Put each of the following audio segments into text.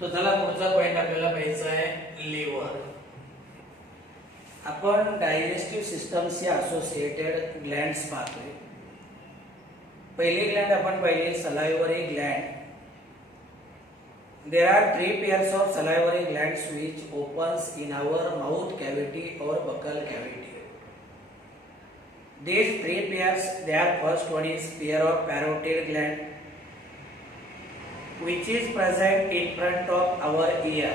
तो चला पुढचा पॉइंट आपल्याला पाहायचा आहे लिव्हर. आपण डायजेस्टिव्ह सिस्टमशी असोसिएटेड ग्लँड्स पाहतोय. पहिली ग्लँड आपण पाहिली सलायव्हरी Gland. There are three pairs of salivary glands which opens in our mouth cavity or buccal cavity. These three pairs, their first one is pair of parotid gland, which is present in front of our ear.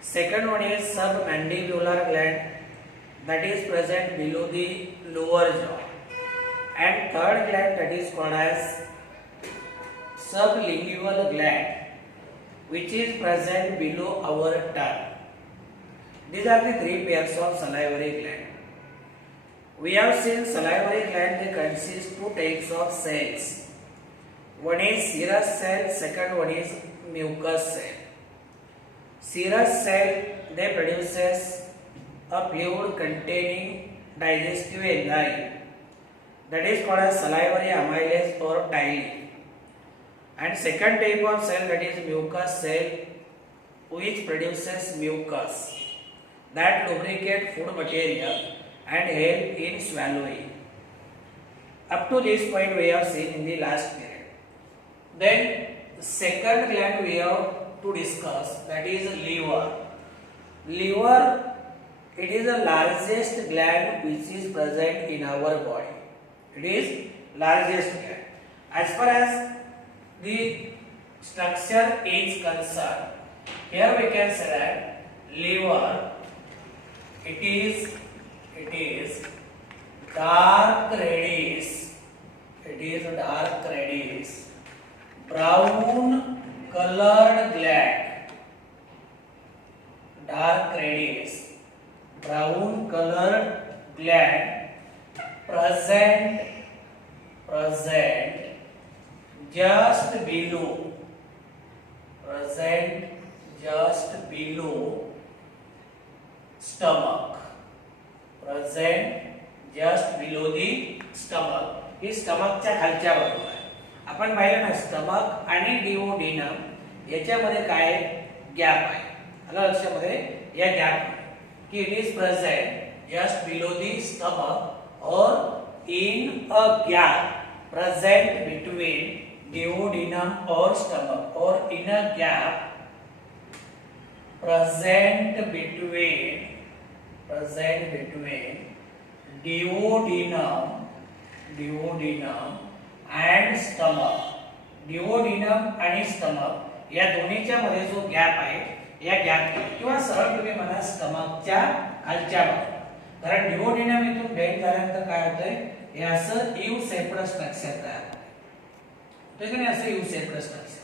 Second one is submandibular gland, that is present below the lower jaw. And third gland, that is called as sublingual gland, which is present below our tongue. These are the three pairs of salivary gland. We have seen salivary gland, they consist two types of cells. One is serous cell, second one is mucous cell. Serous cell, they produces a fluid containing digestive enzyme, that is called as salivary amylase or ptyalin. And second type of cell, that is mucous cell, which produces mucus that lubricate food material and help in swallowing. Up to this point we have seen in the last period. Then second gland we have to discuss, that is liver. Liver, it is the largest gland which is present in our body. It is largest gland. As far as the structure is concerned, here we can say that liver, it is dark reddish, brown colored gland, dark reddish brown colored gland, present just below stomach, the stomach. ही स्टमकच्या खालच्या बाजूला आहे. आपण पाहिलं ना, stomach आणि duodenum याच्यामध्ये काय gap आहे. आलं लक्षामध्ये या गॅप की it is present just below the stomach और in a gap present between duodenum or stomach, or in a gap present between duodenum and stomach. duodenum आणि stomach या दोन्हीच्या मध्ये जो गॅप आहे, या गॅप किंवा सरळ तुम्ही म्हणा स्टमकच्या खालच्या बाजूला. कारण duodenum इथून बेंड झाल्यानंतर काय होतंय, हे असं यू शेप्ड स्ट्रक्चर तयार होते. ठीक आहे ना, असं यू शेप्ड स्ट्रक्चर.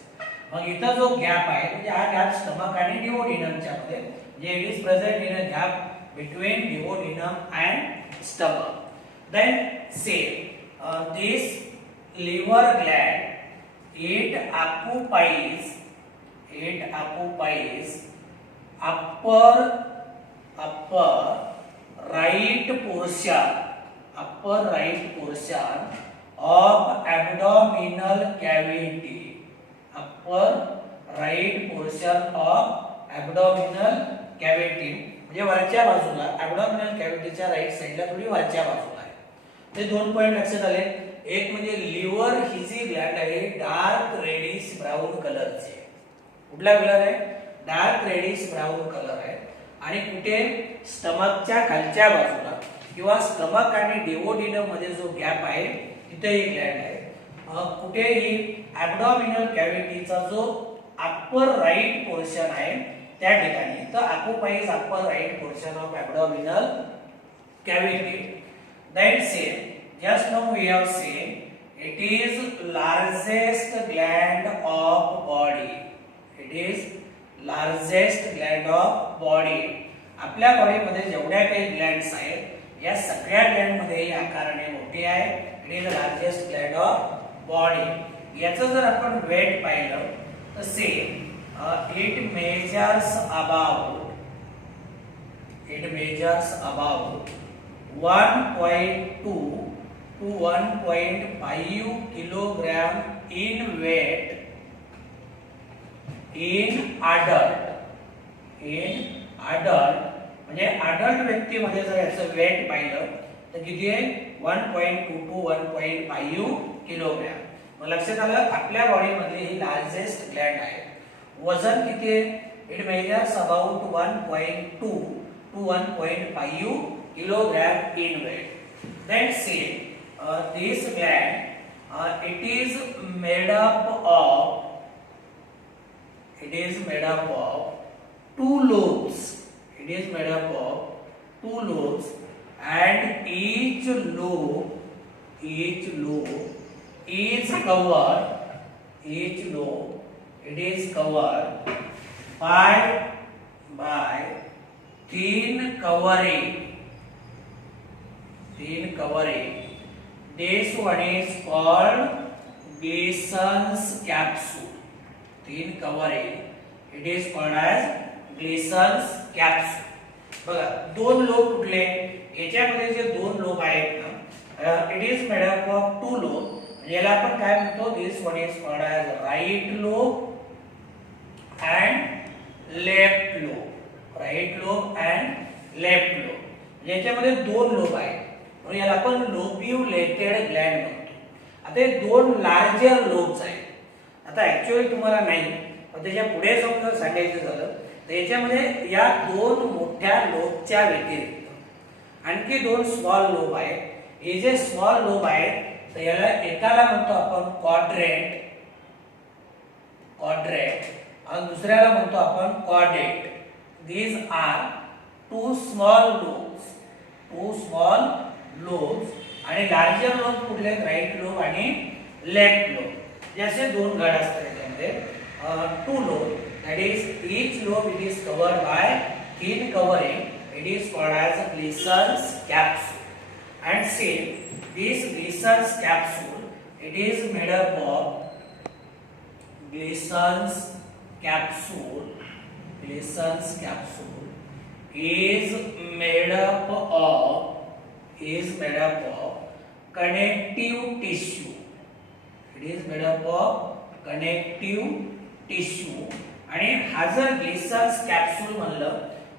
मग इथं जो गॅप आहे, म्हणजे हा गॅप स्टमक आणि डिओडिनमच्या मध्ये, जे it is present in a gap between duodenum and stomach. Then say this liver gland, it occupies upper right portion of abdominal cavity. म्हणजे वरच्या बाजूला abdominal कॅव्हिटीच्या राईट साइडला थोडी वरच्या बाजूला आहे. ते दोन पॉइंट लक्षात आले. एक म्हणजे लिव्हर ही जी ग्लँड आहे डार्क रेडिश ब्राऊन कलरची. कुठला कलर आहे? डार्क रेडिश ब्राऊन कलर आहे. आणि कुठे? स्टमकच्या खालच्या बाजूला किंवा स्टमक आणि डिओडिनम मध्ये जो गॅप आहे तिथे ही ग्लँड आहे. कुठे? ही ॲब्डॉमिनल कॅव्हिटीचा जो अप्पर राईट पोर्शन आहे त्या ठिकाणी. तर occupies upper right portion of abdominal cavity. Then say just now we have seen it is largest gland of body. आपल्या बॉडी मध्ये जेवढ्या काही ग्लँड्स आहेत या सगळ्या ग्लँड मध्ये ही आकाराने मोठी आहे. It is largest gland of body. याचं जर आपण वेट पाहिलं तर say it measures about 1.2 to 1.5 kilogram in weight adult म्हणजे अडल्ट व्यक्तीमध्ये जर याचं वेट पाहिलं तर किती आहे 1.2 to 1.5 किलोग्रॅम. मग लक्षात आलं आपल्या बॉडी मधली ही लार्जेस्ट ग्लँड आहे. वजन किती आहे? It measures about 1.2 to 1.5 kilogram in weight. Then see this gland it is made up of two lobes. It is made up of two lobes and each lobe is covered. Each lobe it is covered by thin covering. This one is called Gleason's capsule. Thin covering. It is called as Gleason's capsule. बघा दोन lobe कुठले? याच्यामध्ये जे दोन lobe आहेत ना, it is made up of two lobe. याला आपण काय म्हणतो? This one is called as right lobe and left lobe. Right lobe and left lobe. याच्यामध्ये दोन लोब आहेत म्हणून याला आपण लोब्युलेटेड ग्लँड म्हणतो. आता हे दोन लार्जर लोब्स आहेत. आता ऍक्च्युअली तुम्हाला नाही पण त्याच्या पुढे जाऊन जर सांगायचं झालं तर याच्यामध्ये या दोन मोठ्या लोबच्या व्यतिरिक्त आणखी दोन स्मॉल लोब आहेत. हे जे स्मॉल लोब आहेत तर याला एकाला म्हणतो आपण क्वाड्रंट आणि दुसऱ्याला म्हणतो आपण quadrate. These are two small lobes आणि लार्जर लोब कुठले? राइट लोब आणि लेफ्ट लोब. जसे दोन गड असतात त्यामध्ये two lobe, that is each lobe it is covered by thin covering. It is called as a Gleason's capsule. And see this Gleason's capsule it is made up of Gleason's capsule is made up of connective tissue. It is made up of connective tissue. आणि हा जर Glisson's capsule म्हणलं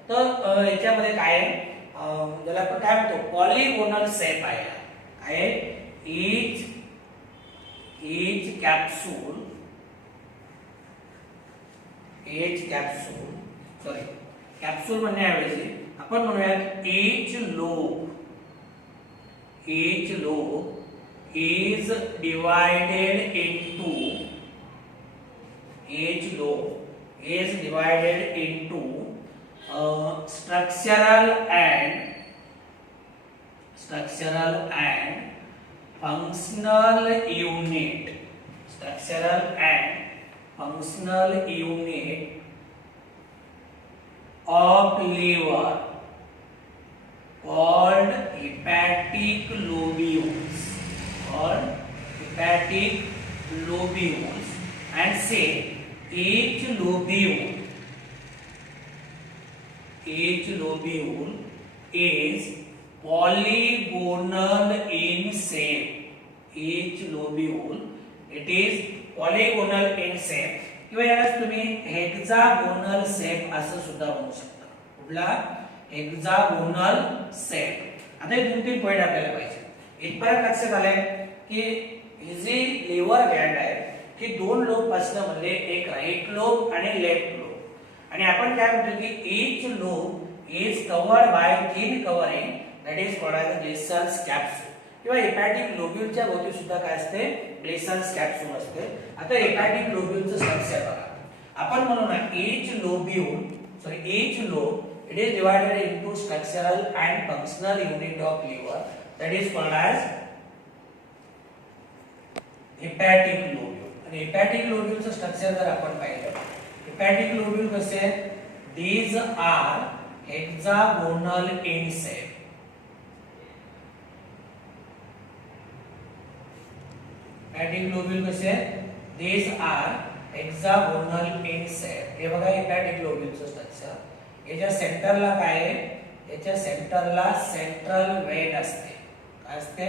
तर याच्यामध्ये काय आहे? ज्याला आपण काय म्हणतो? पॉलिगोनल शेप आहे. काय? each capsule कॅप्सूल म्हणण्याऐवजी आपण म्हणूयात each lobe is divided into structural and functional unit of liver called hepatic lobules and say each lobule is polygonal in shape. Each lobule it is polygonal in shape. किंवा याला तुम्ही hexagonal shape असं सुद्धा म्हणू शकता. कुठला? Hexagonal shape. आता हे दोन तीन पॉइंट आपल्याला पाहिजे. इथपर्यंत लक्षात आलंय की ही जी लिव्हर ग्लँड आहे ती दोन लोब पासून म्हणजे एक राइट लोब आणि लेफ्ट लोब. आणि आपण काय म्हणतो की each lobe is covered by thin covering that is called as Gleason's capsule. किंवा हेपॅटिक लोब्यूलच्या भोवती सुद्धा काय असते? ग्लेसन्स कॅप्सूल असते. आता हेपॅटिक लोब्यूलचं स्ट्रक्चर बघा. आपण म्हणू ना each lobe it is divided into structural and functional unit of liver that is called as hepatic lobule. आणि हेपॅटिक लोब्यूलचं स्ट्रक्चर जर आपण पाहिलं हेपॅटिक लोब्यूल कसे आहेत? these are hexagonal in shape. Hepatic lobule कसे आहेत? these are hexagonal in shape. हे बघा हेपॅटिक लोब्यूलचं स्ट्रक्चर. याच्या सेंटरला काय आहे? याच्या सेंटरला सेंट्रल वेन असते. काय असते?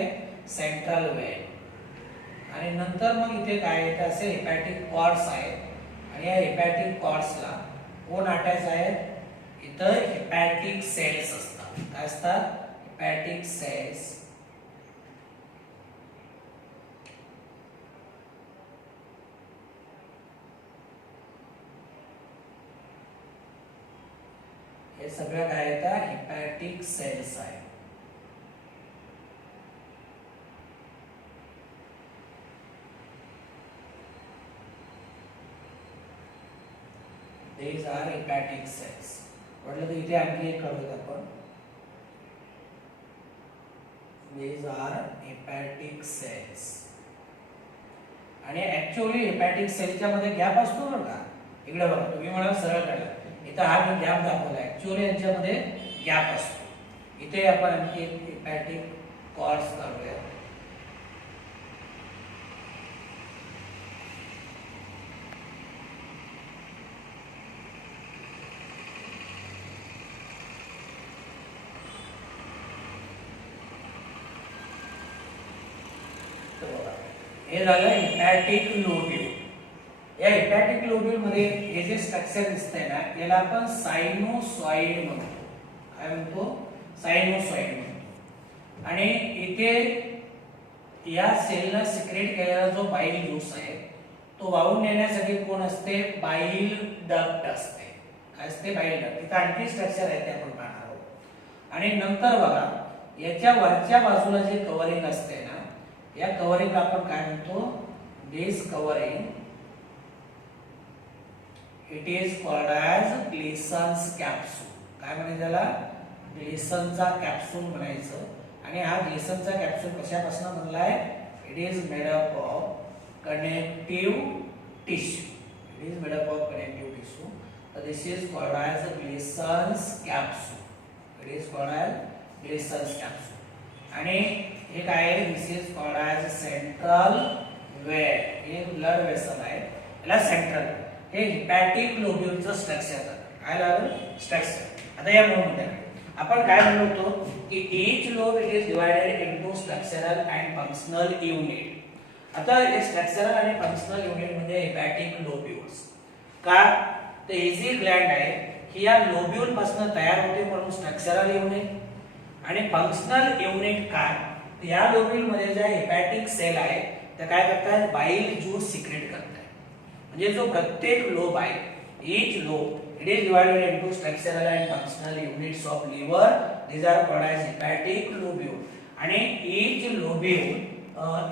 Central vein. आणि नंतर मग इथे काय येतं? असे हेपॅटिक कॉर्ड्स आहेत आणि या हेपॅटिक कॉर्ड्सला कोण अटॅच आहेत, इथं हेपॅटिक सेल्स असतात. काय असतात, हेपॅटिक सेल्स. हे सगळं काय येतात, हेपॅटिक सेल्स आहे. These are hepatic cells. म्हटलं तर इथे आणखी एक करूया आपण. These are hepatic cells. आणि ऍक्च्युअली हेपॅटिक सेलच्या मध्ये गॅप असतो बरं का. इकडे बघा, तुम्ही मला सरळ काढला, इथं हा मी गॅप दाखवला. ऍक्च्युअली यांच्यामध्ये गॅप असतो. इथे आपण आणखी एक हेपॅटिक कॉर्ड्स काढूया. हे झालं हेपॅटिक लोब्यूल. या हेपॅटिक लोब्यूल मध्ये हे जे स्ट्रक्चर दिसतंय ना, याला आपण सायनोसॉइड म्हणतो. काय म्हणतो, सायनोसॉइड म्हणतो. आणि इथे या सेलला सिक्रेट केलेला जो बाईल ज्यूस आहे तो वाहून नेण्यासाठी कोण असते, बाईल डक्ट असते. काय असते, बाईल डक्ट. इथे आणखी स्ट्रक्चर आहे ते आपण पाहणार आहोत. आणि नंतर बघा, याच्या वरच्या बाजूला जे कव्हरिंग असते ना, या कव्हरिंगला आपण काय म्हणतो, this covering, it is called as Glisson's capsule. काय म्हणायचं त्याला, ग्लिसनचा कॅप्सूल म्हणायचं. आणि हा ग्लिसनचा कॅप्सूल कशापासून बनलाय, it is made up of connective tissue. It is made up of connective tissue. तर this is called as Glisson's capsule. It is called as Glisson's capsule. आणि हे काय आहे, this is called as central vein. हे blood vessel आहे, याला central. हे हेपॅटिक लोब्यूलचं structure आहे. काय लागलं, स्ट्रक्चर. आता या मध्ये आपण काय म्हणलो होतो की each lobe it is divided into structural and functional unit. आता हे स्ट्रक्चरल आणि फंक्शनल युनिट मध्ये हेपॅटिक लोब्यूल्स का, तर ही जी ग्लँड आहे ही या लोब्यूल पासून तयार होते म्हणून स्ट्रक्चरल युनिट. आणि फंक्शनल युनिट काय, या लोब्यूल मध्ये ज्या हेपॅटिक सेल आहे त्या काय करतात, बाईल ज्यूस सिक्रेट करतात. म्हणजे जो प्रत्येक लोब आहे, each lobe it is divided into structural and functional units of liver. These are called as hepatic lobule. आणि each lobule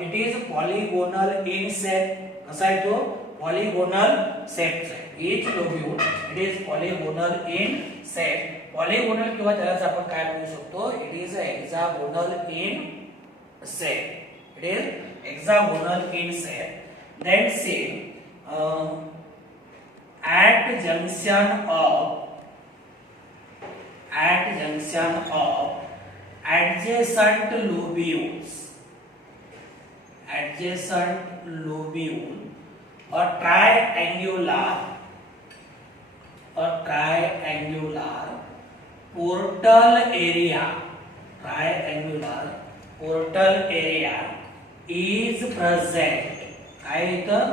it is polygonal in shape. कसा आहे तो, polygonal shape आहे. each lobule it is polygonal in shape. polygonal किंवा त्यालाच आपण काय म्हणू शकतो, it is hexagonal in shape. It is hexagonal in shape. Then say at junction of adjacent lobules, a triangular portal area is present. काय इथं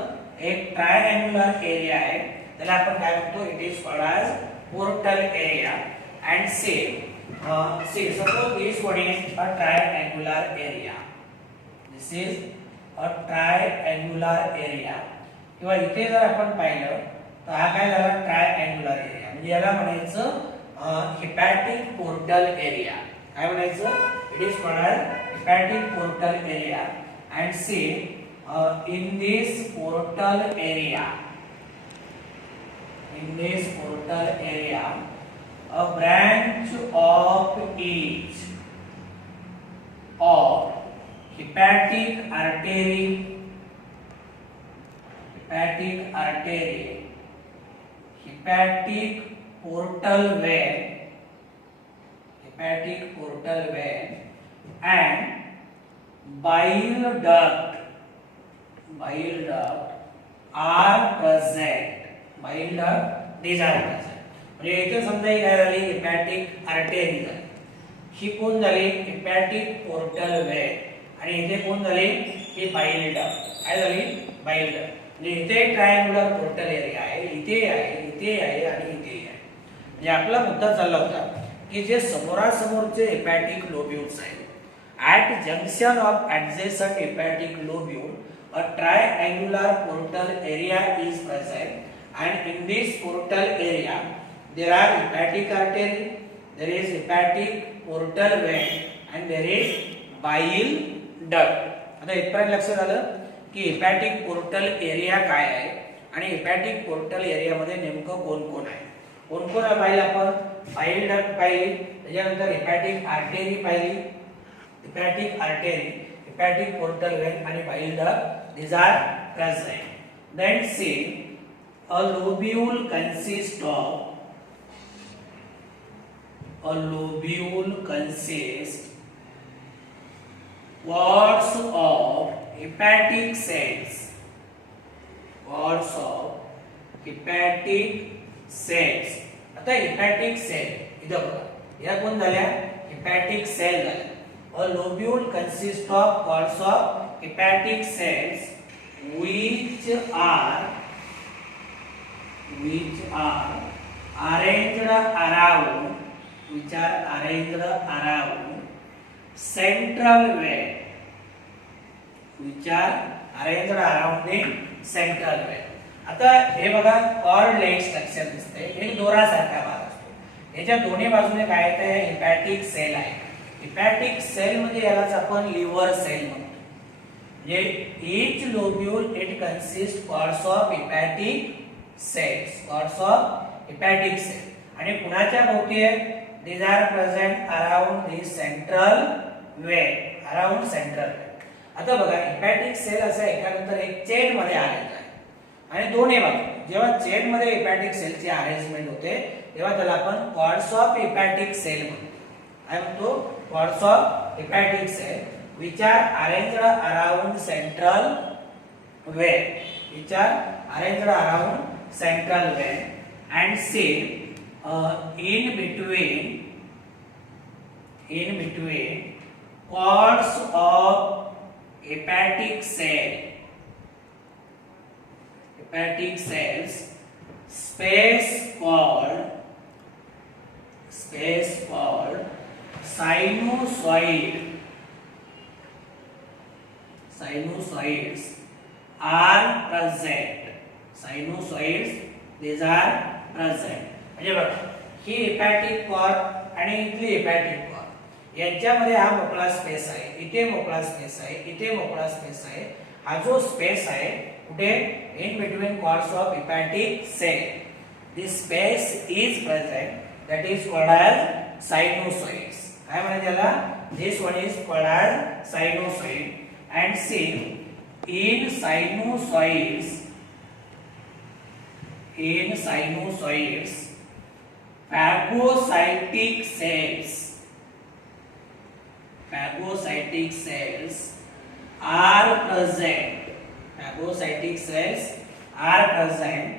एक triangular area आहे, त्याला आपण काय म्हणतो, it is called as portal area. And say suppose this one is a triangular area. This is a triangular area. किंवा इथे जर आपण पाहिलं तर हा काय झाला, ट्रायंगुलर एरिया. म्हणजे याला म्हणायचं हेपॅटिक पोर्टल एरिया. काय म्हणायचं, it is called as hepatic portal area. And say in this portal area, a branch of each of hepatic artery, hepatic portal vein, and bile duct are present. These are present. म्हणजे इथे समजा ही काय झाली, हेपॅटिक artery झाली. ही कोण झाली, हेपॅटिक portal vein. आणि इथे कोण झाली, ही बाईल डक्ट. काय झाली, बाईल डक्ट. म्हणजे इथे ट्रायंग्युलर पोर्टल एरिया आहे, इथे आहे, इथे आहे आणि इथे आहे. म्हणजे आपला मुद्दा चालला होता की जे समोरासमोरचे हेपॅटिक लोब्यूल्स आहेत, at junction of adjacent hepatic lobule a triangular portal area is present, and in this portal area there are hepatic artery, there is hepatic portal vein, and there is bile duct. आता इथपर्यंत लक्षात आलं की हेपॅटिक portal area काय आहे आणि हेपॅटिक portal एरियामध्ये नेमकं कोण कोण आहे. कोण कोण पाहिलं आपण? बाईल डक्ट पाहिली, त्याच्यानंतर हेपॅटिक आर्टेरी पाहिली, हेपॅटिक artery, hepatic portal vein and bile duct, these are present. Then see, a lobule consists wards of hepatic cells, wards of hepatic cells. आता hepatic cell इथं बघा, या कोण झाल्या? hepatic cell झाल्या. A lobule consists of wards of hepatic cells which are arranged around central vein, आता हे बघा कॉर्ड लाईन स्ट्रक्चर दिसते, एक दोरासारखा भाग असतो. याच्या दोन्ही बाजूने काय आहे? हेपॅटिक सेल आहे. हेपॅटिक सेल म्हणजे यालाच आपण लिव्हर सेल म्हणतो. म्हणजे each lobule it consists parts of hepatic cells, आणि कुणाच्या भोवती आहे? these are present around the central vein. आता बघा हेपॅटिक सेल असं एकानंतर एक चेन मध्ये आलेला आहे आणि दोन्ही बाजू जेव्हा चेन मध्ये हेपॅटिक सेलची अरेंजमेंट होते तेव्हा त्याला आपण कॉर्ड्स ऑफ हेपॅटिक सेल म्हणतो. काय म्हणतो? Cords of hepatic cell which are arranged around central vein, and see in between cords of hepatic cells space called sinusoids are present. These are present. म्हणजे बघा ही हेपॅटिक cord आणि इथली हेपॅटिक cord यांच्यामध्ये हा मोकळा स्पेस आहे, इथे मोकळा स्पेस आहे, इथे मोकळा स्पेस आहे. हा जो स्पेस आहे कुठे? In between cords of hepatic cell. This space is present, that is called as sinusoids. काय म्हणायचं त्याला? This one is called as sinusoid. And see, in sinusoids phagocytic cells are present.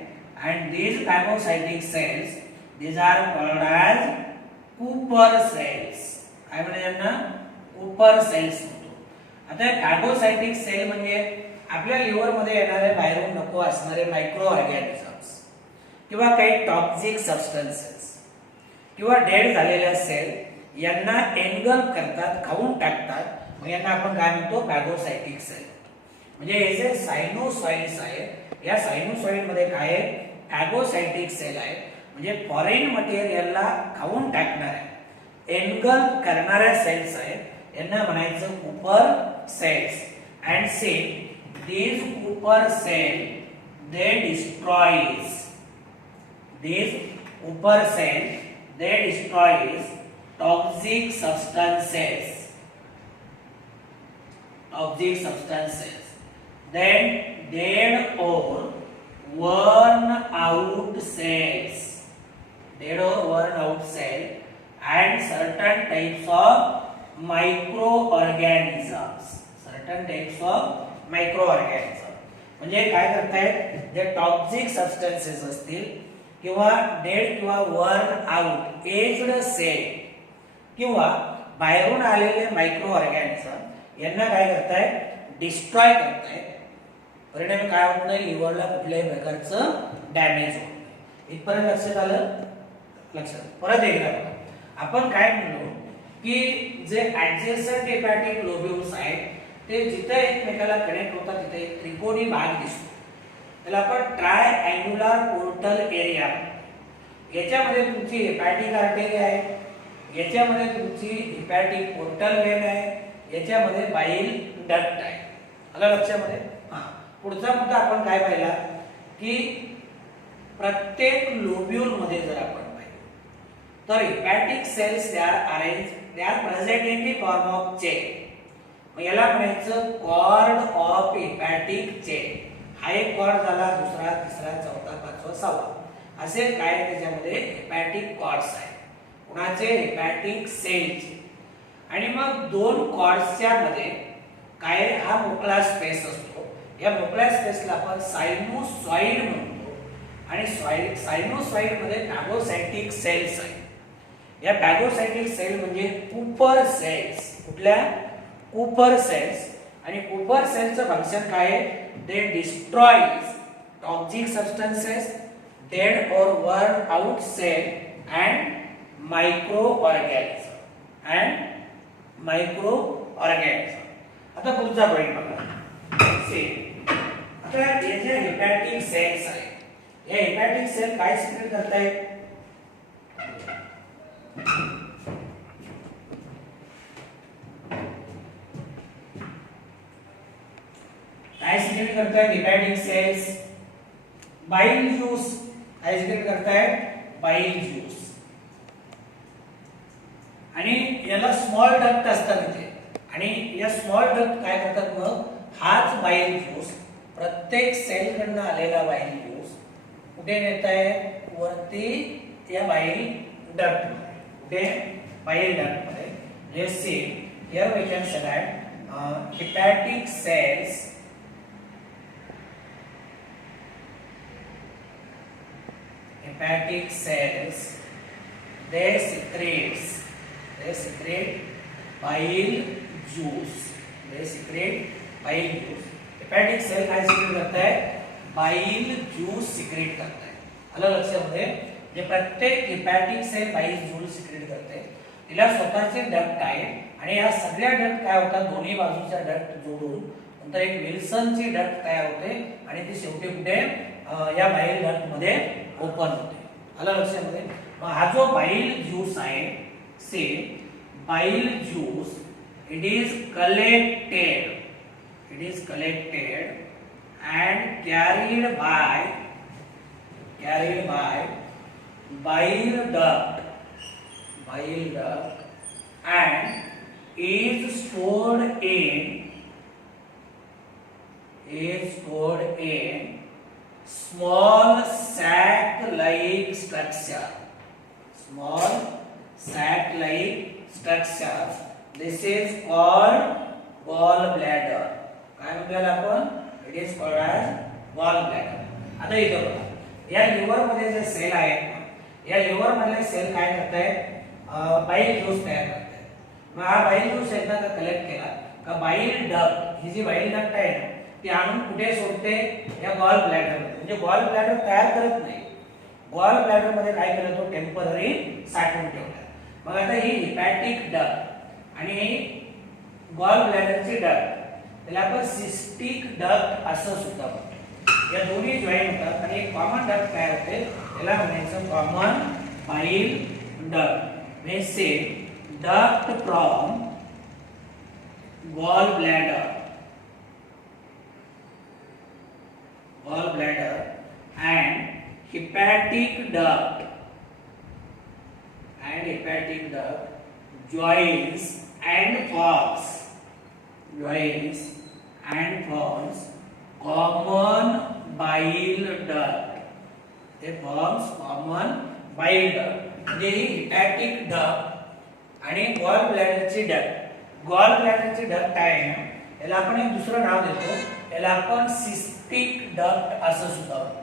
And these phagocytic cells, these are called as Cooper cells. काय म्हणायचं ना? Cooper cells. आता phagocytic sale म्हणजे आपल्या liver मध्ये येणारे बाहेरून नको असणारे मायक्रो ऑर्गॅनिझम्स किंवा काही टॉक्सिक सबस्टन्सेस किंवा डेड झालेल्या सेल यांना एनगल्फ करतात, खाऊन टाकतात. मग यांना आपण काय म्हणतो? Phagocytic sale. म्हणजे हे जे सायनोसॉइड्स आहेत या सायनोसॉइड मध्ये काय आहे? फॅगोसाइटिक सेल आहे. म्हणजे फॉरेन मटेरियलला खाऊन टाकणाऱ्या, एनगल्फ करणाऱ्या सेल्स आहेत. यांना म्हणायचं Cooper cells. And see, these Cooper cell they destroys toxic substances. Then dead or worn out cells, and certain types of microorganisms. म्हणजे काय करतायत? जे टॉक्सिक सबस्टन्सेस असतील किंवा डेड किंवा वर्न आउट एज्ड सेल किंवा बाहेरून आलेले मायक्रो ऑर्गॅनिझम यांना काय करतायत? डिस्ट्रॉय करतायत. परिणामी काय होत नाही, लिव्हरला कुठल्याही प्रकारचं डॅमेज होत नाही. इथपर्यंत लक्षात आलं? लक्षात. परत एकदा आपण काय म्हणलो की जे ऍडजस्टंट हेपॅटिक लोब्युल्स आहेत ते जिथे एकमेकाला कनेक्ट होतात तिथे एक त्रिकोणी भाग दिसतो, त्याला आपण ट्राय अँग्युलर पोर्टल एरिया. याच्यामध्ये तुमची हेपॅटिक आर्टरी आहे, याच्यामध्ये तुमची हेपॅटिक पोर्टल वेन आहे, याच्यामध्ये बाईल डक्ट आहे. आलं लक्षामध्ये? पुढचा मुद्दा आपण काय पाहिला की प्रत्येक लोब्युल मध्ये जर आपण पाहिलं तर hepatic cells they are present in the form of chain. मग याला म्हणायचं कॉर्ड ऑफ हेपॅटिक चेन. हा एक कॉर्ड झाला, दुसरा, तिसरा, चौथा, पाचवा, सहावा असे काय त्याच्यामध्ये हेपॅटिक कॉर्ड्स आहेत. कुणाचे? हेपॅटिक सेलचे. आणि मग दोन कॉर्ड्सच्या मध्ये काय हा मोकळा स्पेस असतो. या मोकळ्या स्पेसला आपण सायनुसॉइड म्हणतो आणि सायनुसॉइड मध्ये पॅगोसाइटिक सेल्स आहेत. या पॅगोसाइटिक सेल म्हणजे कूपर सेल्स. कुठल्या? Kupffer cells. आणि कूपर सेलचं फंक्शन काय आहे? They destroys toxic substances, dead और worn out cell and microorganism. आता पुढचा पॉइंट बघा. आता या ज्या हेपॅटिक सेल्स आहेत या हेपॅटिक सेल काय सिक्रेट करतायत? काय सिक्रेट करतायत हेपॅटिक सेल्स? बाईल ज्यूस. काय सिक्रेट करतायत? बाईल ज्यूस. आणि याला स्मॉल डक्ट असतात इथे आणि या स्मॉल डक्ट काय करतात? मग हाच बाईल ज्यूस प्रत्येक सेल कडनं आलेला बाईल ज्यूस कुठे नेत आहे? वरती या बाईल डक्ट मध्ये. कुठे? बाईल डक्ट मध्ये. Let's see here we can say that hepatic cells they secrete bile juice. Hepatic cell काय सिक्रेट करताय? बाईल ज्यूस सिक्रेट करताय. आलं लक्षामध्ये? जे प्रत्येक hepatic cell bile juice secrete करते. तिला स्वतःचे डक्ट आहे आणि या सगळ्या डक्ट काय होतात? दोन्ही बाजूच्या डक्ट जोडून नंतर एक विल्सनची डक्ट तयार होते आणि ती शेवटी कुठे? या बाईल डक्ट मध्ये ओपन होते. आलं लक्षामध्ये? मग हा जो बाईल ज्यूस आहे से बाईल juice it is collected and carried by bile duct and is stored in small sac-like structure. This is called gallbladder. काय म्हणूया आपण? It is called as gallbladder. आता इथं बघा. या लिव्हर मध्ये जे सेल आहेत या लिव्हर मधले सेल काय करतायत? बाईल ज्यूस तयार करतायत. मग हा बाईल ज्यूस एकदा का कलेक्ट केला का बाईल डक्ट, ही जी बाईल डक्ट आहे ना ती आणून कुठे सोडते? या गॉल ब्लॅडर मध्ये. म्हणजे गॉल ब्लॅडर तयार करत नाही, गॉल ब्लॅडर मध्ये काय केलं? तो टेम्पररी साठवून ठेवला. मग आता ही हेपॅटिक डक्ट आणि गॉल ब्लॅडरची डक्ट त्याला आपण सिस्टिक डक्ट असं सुद्धा म्हणतो. या दोन्ही जॉईन होतात आणि एक कॉमन डक्ट तयार होते, त्याला म्हणायचं common bile duct. We say duct from gall bladder and hepatic duct joins and forms common bile duct. It forms common bile duct. म्हणजे ही hepatic duct आणि गॉल ब्लॅडरची डक्ट. गॉल ब्लॅडरची डक्ट आहे ना याला आपण एक दुसरं नाव देतो, याला आपण सिस्टिक डक्ट असं सुद्धा म्हणतो.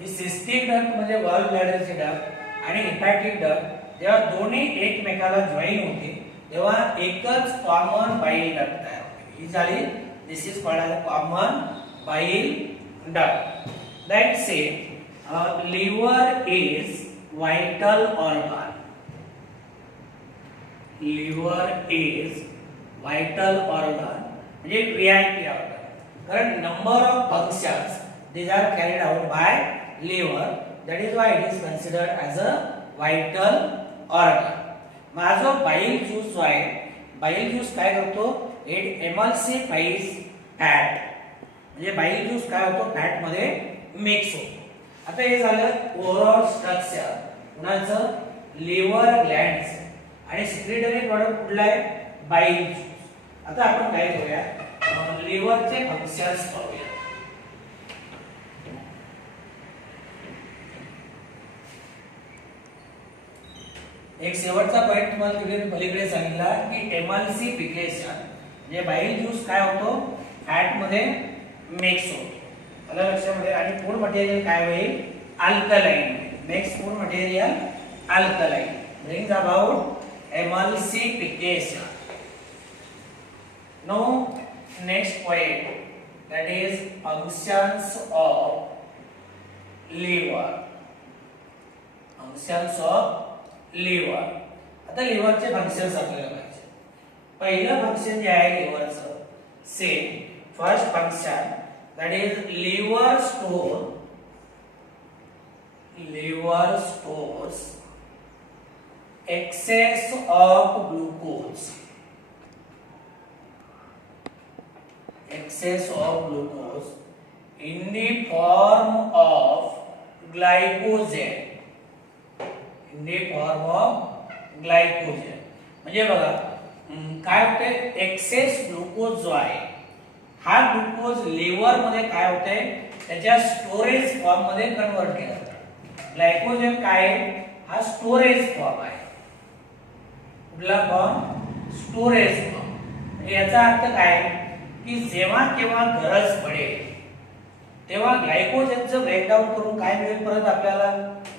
ही सिस्टिक डक्ट म्हणजे गॉल ब्लॅडरची डक्ट आणि हेपॅटिक डक्ट जेव्हा दोन्ही एकमेकाला जॉईन होते तेव्हा एकच कॉमन बाईल डक्ट तयार होते. ही झाली This is called as a common bile duct. Let's say liver is vital organ. Liver is vital organ म्हणजे VIP organ. कारण number of functions these are carried out by liver. That is why it is considered as a vital organ. मग हा जो बाईल juice जो आहे, बाईल juice काय करतो, इट एमल्सिफाइज फॅट. म्हणजे बाईल ज्यूस काय होतो, फॅट मध्ये मिक्स होतो. आता हे झालं ओव्हरऑल स्ट्रक्चर कुणाचं, लिव्हर ग्लँड्स आणि सिक्रेटरी प्रॉडक्ट कुठला आहे, बाईल ज्यूस. आता आपण काय करूया, लिव्हरचे फंक्शन्स पाहूया. एक शेवटचा पॉइंट तुम्हाला तिकडे पलीकडे सांगितला की एमल्सिफिकेशन म्हणजे बाईल ज्यूस काय होतो, फॅट मध्ये मिक्स होतो. मला लक्षामध्ये. आणि फूड मटेरियल काय होईल, alkaline. Next food material alkaline brings about emulsification. Now next point, that is functions of liver. Functions of liver. आता लिव्हरचे फंक्शन्स आपल्याला पाहिजे. पहिलं फंक्शन जे आहे लिव्हरचं, same first function that is liver stores excess of glucose. Excess of glucose in the form of glycogen. In the form of glycogen. म्हणजे बघा काय होते, एक्सेस ग्लुकोज जो आहे हा ग्लुकोज लिव्हर मध्ये काय होते, त्याच्या स्टोरेज फॉर्म मध्ये कन्वर्ट केला जातो. ग्लायकोजन काय आहे, हा स्टोरेज फॉर्म आहे. कुठला फॉर्म, स्टोरेज फॉर्म. म्हणजे याचा अर्थ काय की जेव्हा केव्हा गरज पडेल तेव्हा ग्लायकोजनचं ब्रेकडाऊन करून काय मिळेल परत आपल्याला,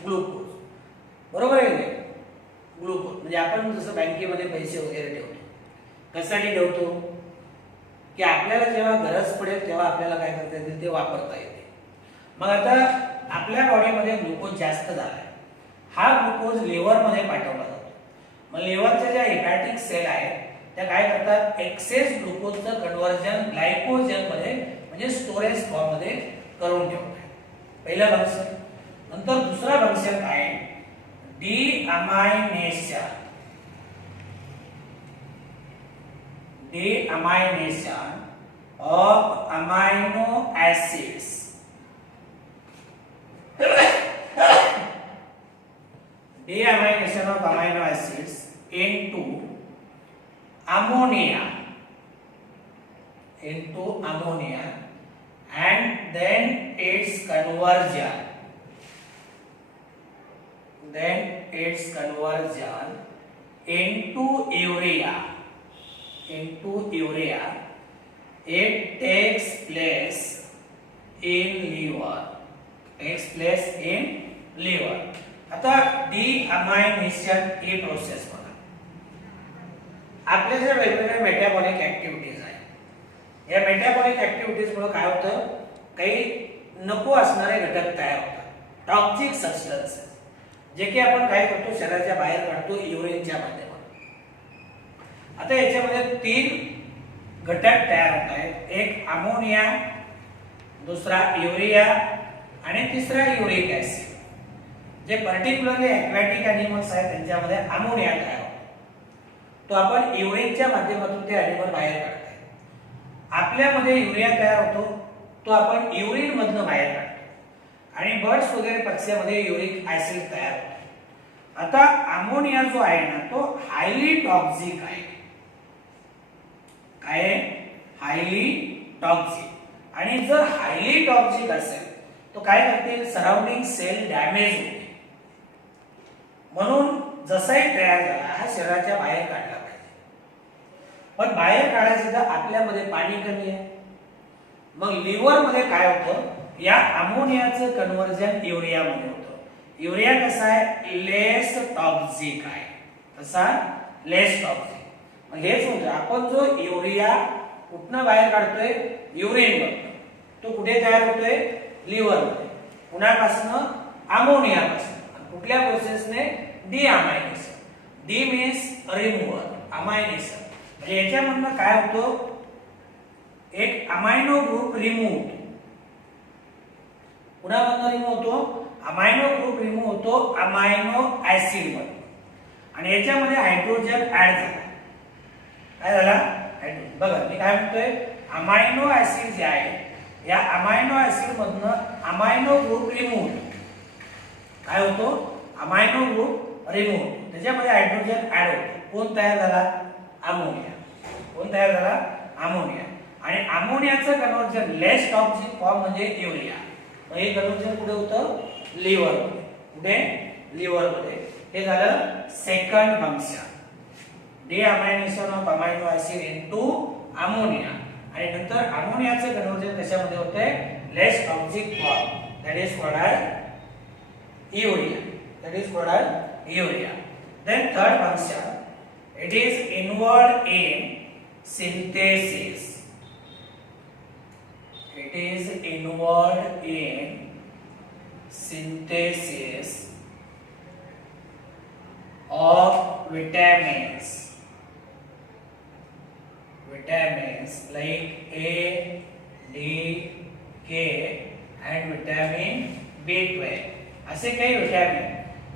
ग्लुकोज. बरोबर आहे की ग्लुकोज. म्हणजे आपण जसं बँकेमध्ये पैसे वगैरे ठेवतो, कशासाठी ठेवतो की आपल्याला जेव्हा गरज पडेल तेव्हा आपल्याला काय करता येते, ते वापरता येते. मग आता आपल्या बॉडीमध्ये ग्लुकोज जास्त झालाय, हा ग्लुकोज लिव्हर मध्ये पाठवला जातो. मग लिव्हरच्या ज्या हेपॅटिक सेल आहेत त्या काय करतात, एक्सेस ग्लुकोजचं कन्व्हर्जन ग्लायकोजन मध्ये म्हणजे स्टोरेज फॉर्म मध्ये करून ठेवतात. पहिलं फंक्शन. नंतर दुसरा फंक्शन काय, deamination. Deamination of amino acids. Deamination of amino acids into ammonia. And then its conversion. Into urea. It takes place in liver. आता deamination ही प्रोसेस बघा. आपल्या ज्या वेगवेगळ्या मेटाबॉलिक ऍक्टिव्हिटीज आहेत, या मेटाबॉलिक ऍक्टिव्हिटीज मुळे काय होतं, काही नको असणारे घटक तयार होतात, टॉक्सिक सबस्टन्सेस, जे की आपण काय करतो, शरीराच्या बाहेर काढतो युरिनच्या माध्यमातून. आता याच्यामध्ये 3 घटक तयार होत आहेत. एक अमोनिया, दुसरा युरिया आणि तिसरा युरिक ऍसिड. जे पर्टिक्युलरली ॲक्वॅटिक ॲनिमल्स आहेत त्यांच्यामध्ये अमोनिया तयार होतो, तो आपण युरिनच्या माध्यमातून ते ॲनिमल बाहेर काढतो. आपल्यामध्ये युरिया तयार होतो, तो आपण युरिन मधनं बाहेर काढतो. आणि बर्ड्स वगैरे पक्ष्यामध्ये युरिक ऍसिड तयार होतो. आता अमोनिया जो आहे ना, तो हायली टॉक्सिक आहे. काय आहे, हायली टॉक्सिक. आणि जर हायली टॉक्सिक असेल तो काय करते, सराउंडिंग सेल डॅमेज होते. म्हणून जसाही तयार झाला हा शरीराच्या बाहेर काढला पाहिजे. पण बाहेर काढायचं तर आपल्यामध्ये पाणी कमी आहे. मग लिव्हर मध्ये काय होतं, या अमोनियाचं कन्व्हर्जन युरिया मध्ये होतं. युरिया कसा आहे, लेस टॉक्सिक आहे. कसा, लेस टॉक्सिक. मग हेच होतं, आपण जो युरिया कुठनं बाहेर काढतोय? युरिन मधनं. तो कुठे तयार होतोय? लिव्हर मध्ये. कुणापासून? अमोनियापासून. कुठल्या प्रोसेसने? Deamination. De means removal, amination. म्हणजे याच्यामधनं काय होतं? एक अमायनो ग्रुप रिमूव्ह होतो. कुणामधनं रिमूव्ह होतो? अमायनो ग्रुप रिमूव्ह होतो अमायनो ऍसिड मध्ये. आणि याच्यामध्ये हायड्रोजन ऍड झाला. काय झाला? हायड्रोजन. बघा मी काय म्हणतोय, अमायनो ऍसिड जे आहे या अमायनो ऍसिड मधनं अमायनो ग्रुप रिमूव्ह होतो. काय होतो? अमायनो ग्रुप रिमूव्ह होतो. त्याच्यामध्ये हायड्रोजन ऍड होतो. कोण तयार झाला? अमोनिया. कोण तयार झाला? अमोनिया. आणि अमोनियाचं कन्व्हर्जन लेस टॉक्सिक फॉर्म म्हणजे युरिया. हे कन्व्हर्जन कुठे होतं? लिव्हर मध्ये. कुठे? लिव्हर मध्ये. हे झालं second function, deamination of amino acid into ammonia. आणि नंतर अमोनियाचं कन्व्हर्जन कशामध्ये होते? Less toxic form, that is called urea. That is called urea. Then third function, it is involved in synthesis. It is involved in synthesis of vitamins. Vitamins like A, D, K and vitamin B12. असे काही vitamin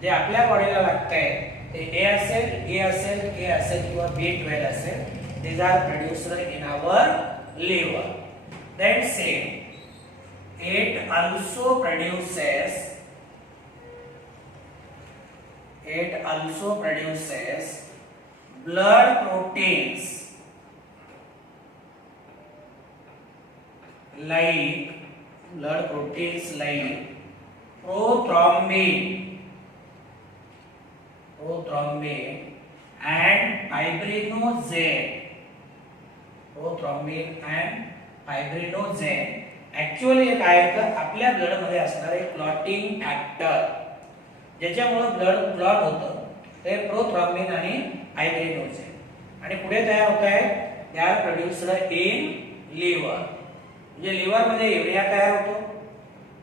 जे आपल्या बॉडीला लागतात ते ए असेल, ए असेल, के असेल किंवा B12 असेल. these are produced in our liver. Then say it also produces blood proteins like prothrombin and fibrinogen. Actually हे काय आहे? आपल्या ब्लड मध्ये असणारे क्लॉटिंग फॅक्टर ज्याच्यामुळे ब्लड क्लॉट होतं ते प्रोथ्रॉम्बिन आणि फायब्रिनोजेन. आणि पुढे तयार होत आहे they are produced in liver. म्हणजे लिव्हर मध्ये युरिया तयार होतो,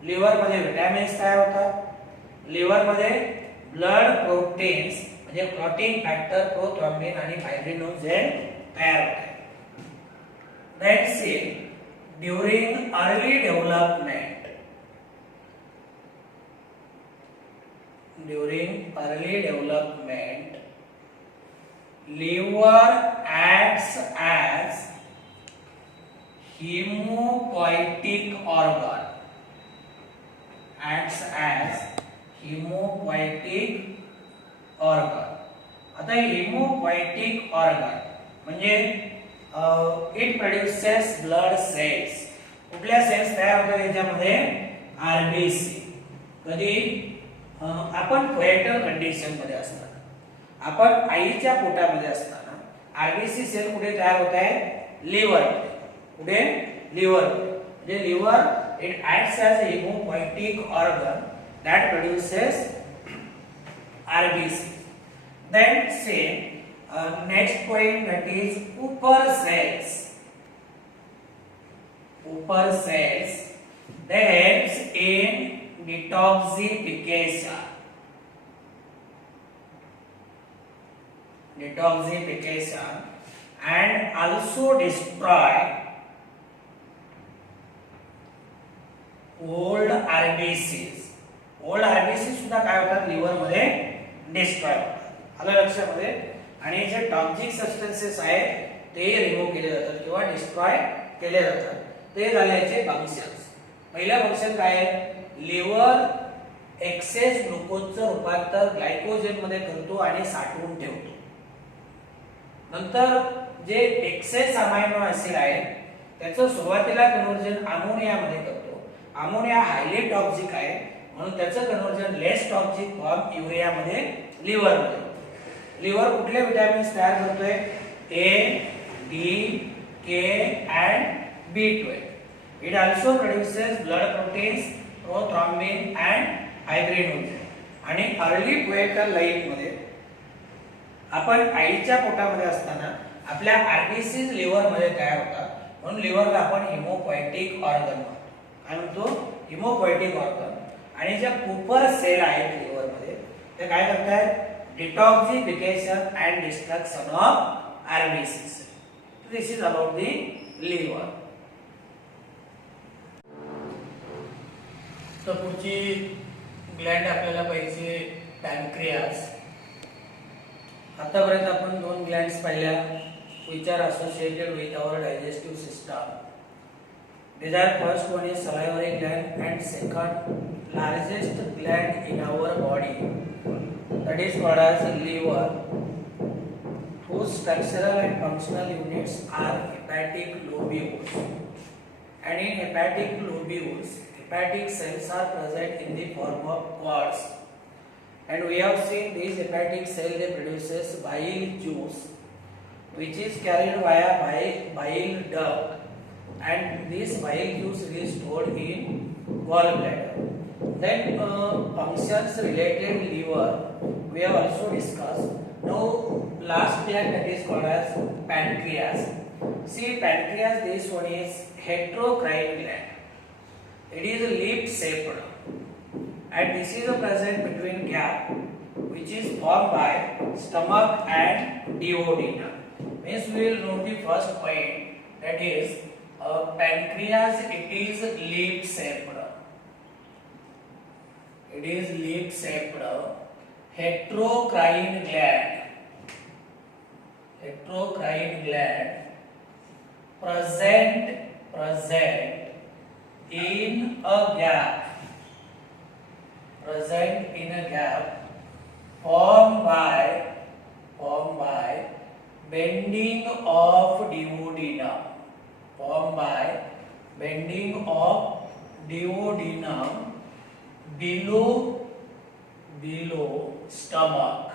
लिव्हर मध्ये विटॅमिन्स तयार होतात, लिव्हर मध्ये ब्लड प्रोटीन्स म्हणजे क्लॉटिंग फॅक्टर प्रोथ्रॉम्बिन आणि फायब्रिनोजेन तयार होतात. Let's see, during early development, liver acts as hemopoietic organ. आता hemopoietic organ म्हणजे it produces blood cells. कुठल्या सेल्स तयार होतात याच्यामध्ये? आरबीसी. कधी? आपण पोएटल कंडिशन मध्ये असताना, आपण आईच्या पोटामध्ये असताना आरबीसी सेल कुठे तयार होत आहेत? लिव्हर. कुठे? लिव्हर. म्हणजे liver it acts as a hemopoietic organ that produces RBC. Then say next point, that is upper cells. They helps in detoxification and also destroy old RBCs. Old RBCs सुद्धा काय होतात? Liver मध्ये destroy होतात. आलं लक्षामध्ये? आणि जे toxic substances आहेत ते रिमूव्ह केले जातात किंवा डिस्ट्रॉय केले जातात. ते झाले याचे फंक्शन्स. पहिलं फंक्शन काय आहे? लिव्हर एक्सेस ग्लुकोजचं रूपांतर ग्लायकोजेन मध्ये करतो आणि साठवून ठेवतो. नंतर जे एक्सेस अमायनो ऍसिड आहे त्याचं सुरुवातीला कन्व्हर्जन अमोनिया मध्ये करतो. अमोनिया हायली टॉक्सिक आहे म्हणून त्याचं conversion less toxic form urea मध्ये लिव्हर मध्ये. लिव्हर कुठले विटॅमिन्स तयार करतोय? A, D, K and B12. It also produces blood proteins, prothrombin and fibrinogen. आणि अर्ली पोएटल लाईफ मध्ये आपण आईच्या पोटामध्ये असताना आपल्या आरबीसी लिव्हर मध्ये तयार होतात म्हणून लिव्हरला आपण हिमोपोएटिक ऑर्गन म्हणतो. काय म्हणतो? Haemopoietic organ. आणि ज्या कुपर सेल आहेत लिव्हरमध्ये ते काय करतात? Detoxification and destruction of RBCs. This is about the liver. तर पुढची ग्लँड आपल्याला पाहिजे पॅनक्रियास. आतापर्यंत आपण दोन ग्लँड्स पाहिल्या which are associated with our digestive system. These are first one is salivary gland and second largest gland in our body, that is called as liver, whose structural and functional units are hepatic lobules. And in hepatic lobules, hepatic cells are present in the form of quartz. And we have seen these hepatic cells, they produces bile juice, which is carried via bile duct, and this bile juice is stored in gallbladder. Then functions related liver we have also discussed. Now last gland, that is called as pancreas. See, pancreas, this one is heterocrine gland. It is leaf shaped, and this is present between gap which is formed by stomach and duodenum. Means we will note the first point, that is pancreas, it is leaf shaped. It is leaf shaped heterocrine gland. Heterocrine gland present in a gap. Present in a gap formed by bending of duodenum. Formed by bending of duodenum below stomach.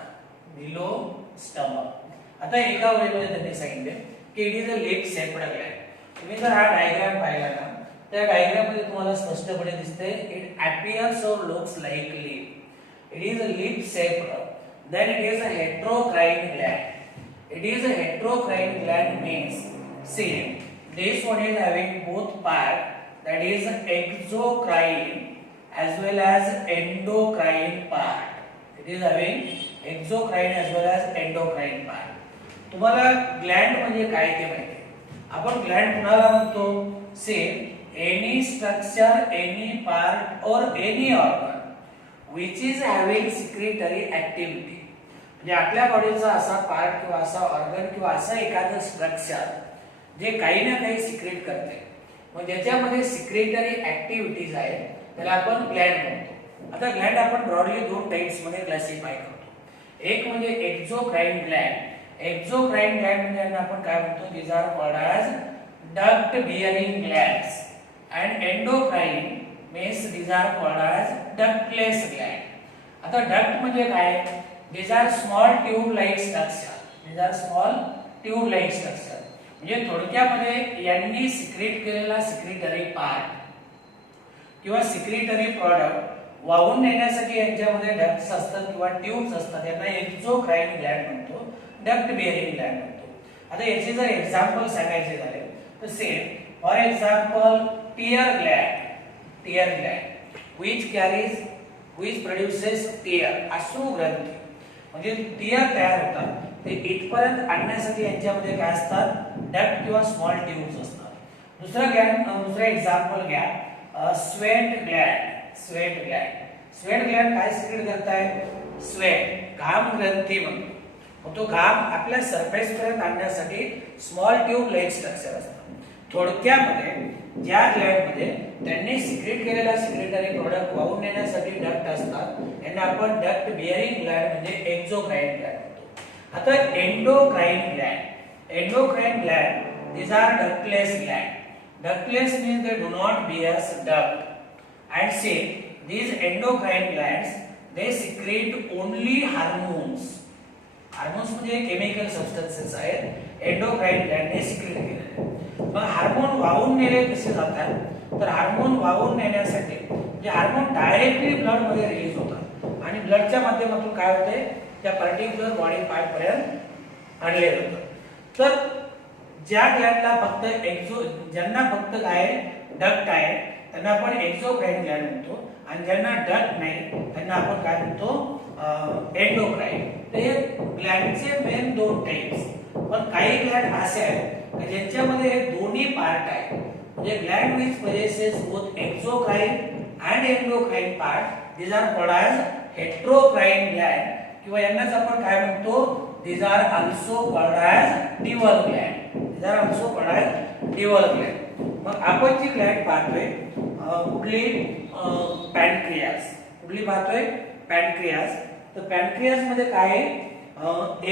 Below stomach. आता एका वेळेमध्ये त्यांनी सांगितले की it is a leaf shaped Gland. तुम्ही जर हा diagram पाहिला ना, त्या डायग्राम मध्ये तुम्हाला स्पष्टपणे दिसते it appears or looks like leaf. It is a leaf shaped. Then it is a heterocrine gland. It is a heterocrine gland means, see, this one is having both part, that is exocrine as well as endocrine part. It is having exocrine as well as endocrine part. तुम्हाला Gland म्हणजे काय ते माहिती आहे. आपण Gland कुणाला म्हणतो? से any structure, any part और any organ which is having secretory activity. म्हणजे आपल्या बॉडीचा असा पार्ट किंवा असा ऑर्गन किंवा असं एखादं स्ट्रक्चर जे काही ना काही सिक्रेट करते, मग ज्याच्यामध्ये सिक्रेटरी ऍक्टिव्हिटीज आहे त्याला आपण ग्लँड म्हणतो. आता ग्लँड आपण ब्रॉडली दोन टाइप्स मध्ये क्लासिफाय करतो. एक म्हणजे एक्झोक्राइन ग्लँड. एक्झोक्राइन ग्लँड म्हणजे आपण काय म्हणतो? these are called as duct bearing glands, and endocrine means these are called as ductless gland. आता डक्ट म्हणजे काय? these are small tube like structure. these are small tube like structure. म्हणजे थोडक्यामध्ये यांनी सिक्रेट केलेला सिक्रेटरी पार्ट किंवा secretory product वाहून नेण्यासाठी यांच्यामध्ये डक्ट्स असतात किंवा ट्यूब्स असतात. यांना एक्झोक्राइन ग्लँड म्हणतो, डक्ट बिअरिंग ग्लँड म्हणतो. आता याचे जर एक्झाम्पल सांगायचे झाले तर same for example tear gland which produces tear. अश्रू ग्रंथी म्हणजे टीयर तयार होतात, ते इथपर्यंत आणण्यासाठी यांच्यामध्ये काय असतात? डक्ट किंवा स्मॉल ट्यूब्स असतात. दुसरं एक्झाम्पल घ्या, स्वेट ग्लँड काय सिक्रेट करताय? स्वेट, घाम ग्रंथी म्हणतो. मग तो घाम आपल्या सरफेस पर्यंत आणण्यासाठी स्मॉल ट्यूब लाईक स्ट्रक्चर असतात. थोडक्यामध्ये ज्या ग्लँडमध्ये त्यांनी सिक्रेट केलेला सिक्रेटरी प्रोडक्ट वाहून नेण्यासाठी डक्ट असतात, यांना आपण डक्ट बिअरिंग ग्लँड म्हणजे एक्झोक्राइन ग्लँड म्हणतो. आता endocrine Gland these are ductless gland. Ductless means they do not bear duct. And see, these endocrine glands, they secrete only hormones. Hormones म्हणजे केमिकल सबस्टन्सेस आहेत. एंडोक्राइन ग्लँड ने secret केलेले. मग hormone वाहून नेले कसे जातात? तर हार्मोन वाहून नेण्यासाठी जे हार्मोन डायरेक्टली ब्लड मध्ये रिलीज होतात आणि ब्लडच्या माध्यमातून काय होते? त्या पर्टिक्युलर बॉडी पार्ट पर्यंत आणले जातात. तर ज्या ग्लॅंडला फक्त ज्यांना फक्त काय डक्ट आहे त्यांना आपण एक्झोक्राइन ग्लॅंड म्हणतो, आणि ज्यांना डक्ट नाही त्यांना आपण काय म्हणतो एंडोक्राइन. तर हे ग्लॅंडचे मेन दोन टाइप्स. पण काही ग्लॅंड असे आहेत ज्यांच्यामध्ये हे दोन्ही पार्ट आहे, म्हणजे ग्लॅंड which possesses both exocrine and endocrine part, these are called as heterocrine gland, किंवा यांनाच आपण काय म्हणतो, these are also called as dual gland. these are also called as dual gland. मग आपण जी ग्लॅंड पाहतोय कुठली पॅनक्रियास, कुठली पाहतोय पॅनक्रियास. तर पॅनक्रियास मध्ये काय आहे,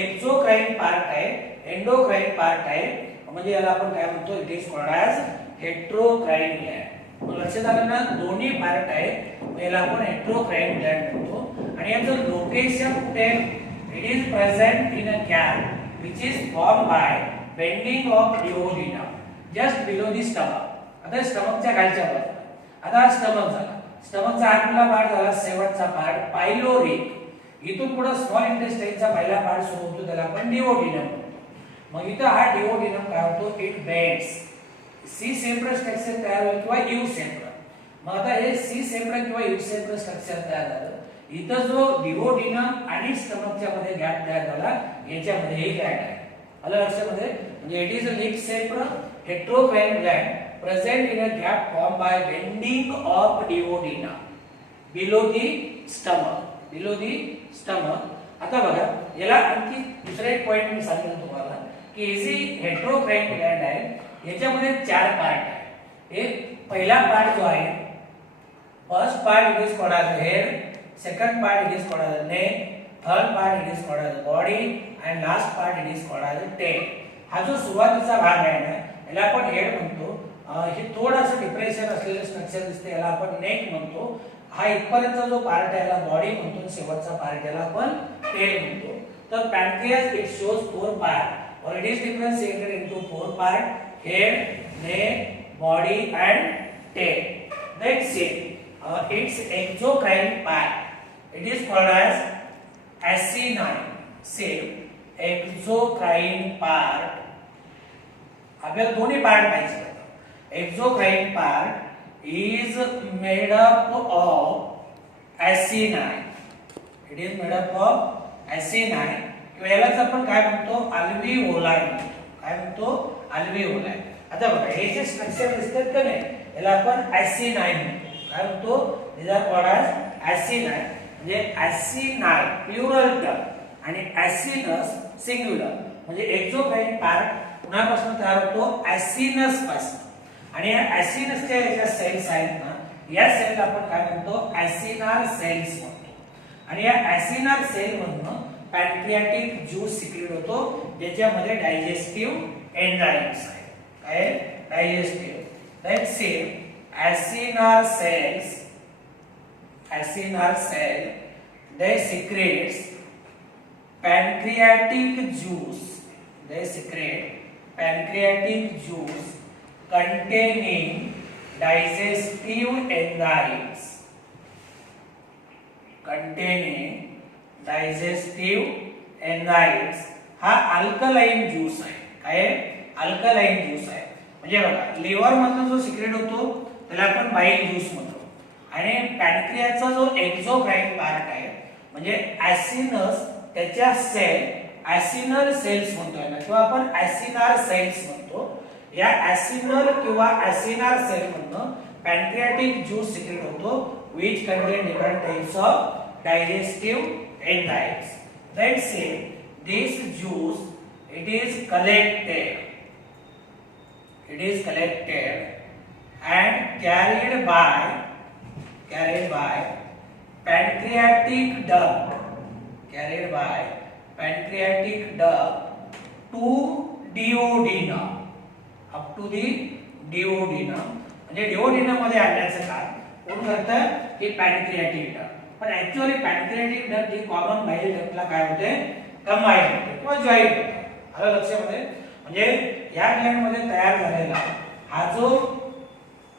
एक्झोक्राइन पार्ट आहे, एंडोक्राइन पार्ट आहे, म्हणजे याला आपण काय म्हणतो, इट इज कॉल्ड ॲज हेटेरोक्राइन ग्लॅंड. मग लक्षात आलं ना, दोन्ही पार्ट आहे, याला आपण हेटेरोक्राइन ग्लॅंड म्हणतो. आणि याचं लोकेशन कुठे, it is present in a gap which is form by bending of duodenum just below the stomach. आता स्टमकच्या खालच्या बाजूला, आता हा स्टमक झाला, स्टमकचा आतला पार्ट झाला, शेवटचा पार्ट पायलोरिक. इथून पुढे स्मॉल इंटेस्टाइनचा पहिला पार्ट सुरू होतो, त्याला आपण डिओडिनम म्हणतो. मग इथं हा डिओडिनम काय होतो, it bends, C central structure तयार होईल किंवा यू सेंट्रल. मग आता हे सी सेंट्रल किंवा यू सेंट्रल स्ट्रक्चर तयार झालं, इथं जो डिओडिनम आणि स्टमकच्या मध्ये गॅप तयार झाला, याच्यामध्ये हे ग्लॅंड आहे. आलं लक्षामध्ये, म्हणजे it is a lip central heterocrine gland present in a gap formed by bending of duodenum below the stomach. आता बघा, याला आणखी दुसरा एक पॉइंट मी सांगितलं तुम्हाला की ही जी हेटेरोक्राइन ग्लॅंड आहे याच्यामध्ये चार पार्ट आहे. एक पहिला पार्ट जो आहे, first part it is called as head, second part it is called as neck, third part it is called as body, and last part it is called as tail. हा जो सुरुवातीचा भाग आहे ना, याला आपण हेड म्हणतो. हे थोडंसं डिप्रेशन असलेलं स्ट्रक्चर दिसते, याला आपण नेक म्हणतो. हा इथपर्यंतचा जो पार्ट आहे याला बॉडी म्हणतो, शेवटचा पार्ट याला आपण टेल म्हणतो. तर pancreas it shows four part और it is differentiated into four part, head, neck, body and tail. That's it. Its exocrine part, it is called as acinine cell. Exocrine part. आपल्याला दोन्ही part पाहिजे. Exocrine part is made up of acinine. It is made up of acinine. यालाच आपण काय म्हणतो, अल्व्हिओलाई म्हणतो. काय म्हणतो, अल्व्हिओलाई. आता बघा, हे जे स्ट्रक्चर दिसतात का नाही, याला आपण acinine म्हणतो. काय म्हणतो, these are called as acinine. म्हणजे acinine प्लुरल टर्म आणि acinus सिंग्युलर. म्हणजे एक्झोक्राइन पार्ट कुणापासून तयार होतो, ॲसिनस पासून. आणि या ॲसिनसच्या ज्या सेल्स आहेत ना, या सेलला आपण काय म्हणतो, ॲसिनार सेल्स म्हणतो. आणि या ॲसिनार सेल मधून पॅनक्रियाटिक ज्यूस सिक्रेट होतो, ज्याच्यामध्ये डायजेस्टिव्ह एन्झाइम्स आहेत. काय, digestive. Let's say acinar cell they secretes pancreatic juice. They secrete pancreatic juice containing digestive enzymes. हा अल्कलाइन ज्यूस आहे. काय, अल्कलाइन ज्यूस आहे. म्हणजे बघा, लिव्हर मधून जो सिक्रेट होतो त्याला आपण बाईल ज्यूस म्हणतो. आणि पॅनक्रियाचा जो एक्झोक्राइन पार्ट आहे, म्हणजे ॲसिनस, त्याच्या सेल ॲसिनल सेल्स म्हणतोय ना, किंवा आपण ॲसिनार सेल्स म्हणतो. या ॲसिनल किंवा ॲसिनार सेल मधून पॅनक्रियाटिक ज्यूस सिक्रेट होतो, which contain different types of digestive enzymes. Let's say this juice, it is collected and carried by pancreatic duct to duodenum, up to the duodenum. म्हणजे डिओडिनम मध्ये आणण्याचं काम कोण करतं, की पॅनक्रियाटिक डक्ट. पण actually pancreatic duct ही common बाईल डक्टला काय होते, कंबाईन होते किंवा जॉईन होते. आलं लक्षामध्ये. म्हणजे या ग्लॅंड मध्ये तयार झालेला हा जो